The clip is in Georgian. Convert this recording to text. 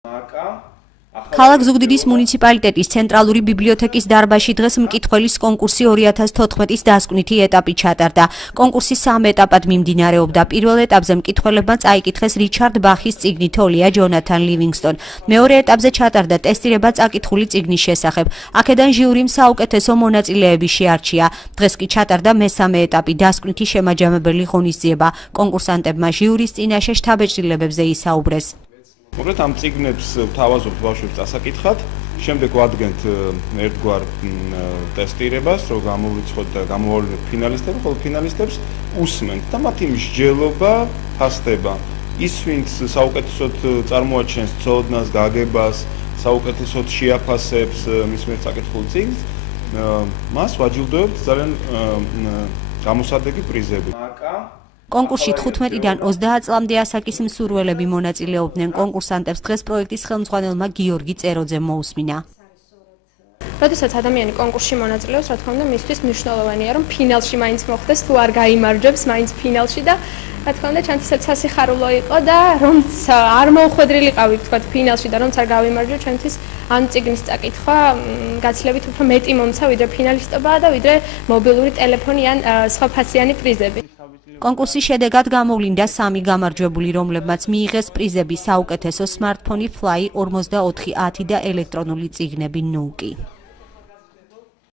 ქალაქ ზუგდიდის მუნიციპალიტეტის ცენტრალური ბიბლიოთეკის დარბაზში დღეს მკითხველის კონკურსი 2014-ის დასკვნითი ეტაპი ჩატარდა. კონკურსი 3 ეტაპად მიმდინარეობდა. პირველ ეტაპზე მკითხველებმა წაიკითხეს რიჩარდ ბახის წიგნი თოლია ჯონათან ლივინგსტონ. მეორე ეტაპზე ჩატარდა ტესტირება წაკითხული წიგნის შესახებ. აქედან ჟიურიმ საუკეთესო მონაწილეები შეარჩია. დღეს კი ჩატარდა მესამე ეტაპი დასკვნითი შემაჯამებელი ღონისძიება. კონკურსანტებმა ჟიურის წინაშე შთაბეჭდილებებზე ისაუბრეს. Მოკლედ ამ წიგნებს ვთავაზობთ ბავშვებს წასაკითხად, შემდეგ ვადგენთ ერთგვარ ტესტირებას, რომ გამოვრიცხოთ და გამოვავლინოთ ფინალისტები, ხოლო ფინალისტებს უსმენთ და მათი მსჯელობა ფასდება. ის, ვინც საუკეთესოდ წარმოაჩენს ცოდნას, გაგებას, საუკეთესოდ შეაფასებს მის მიერ წაკითხულ წიგნს, მას ვაჯილდოებთ ძალიან გამოსადეგი პრიზებით. კონკურსში 15-დან 30 წლამდე ასაკის მსურველები მონაწილეობდნენ. კონკურსანტებს დღეს პროექტის ხელმძღვანელმა გიორგი წეროძემ მოусმინა. როდესაც ადამიანი კონკურსში მონაწილეობს, რა თქმა უნდა, მისთვის მნიშვნელოვანია, რომ ფინალში მაინც მოხვდეს, თუ არ გაიმარჯვებს მაინც ფინალში და რა თქმა უნდა, ჩვენთვისაც სასიხარულო იყო და რომც არ მოუხვედრილიყავი, თქვათ, ფინალში და რომც არ გავიმარჯვე, ჩვენთვის ამ წიგნის წაკითხვა გაცილებით უფრო მეტი მომცა, ვიდრე ფინალისტობა და ვიდრე მობილური ტელეფონი ან სხვა ფასიანი პრიზები. კონკურსის შედეგად გამოვლინდა 3 გამარჯვებული, რომლებმაც მიიღეს პრიზები საუკეთესო სმარტფონი Fly 4410 და ელექტრონული წიგნები Nuki.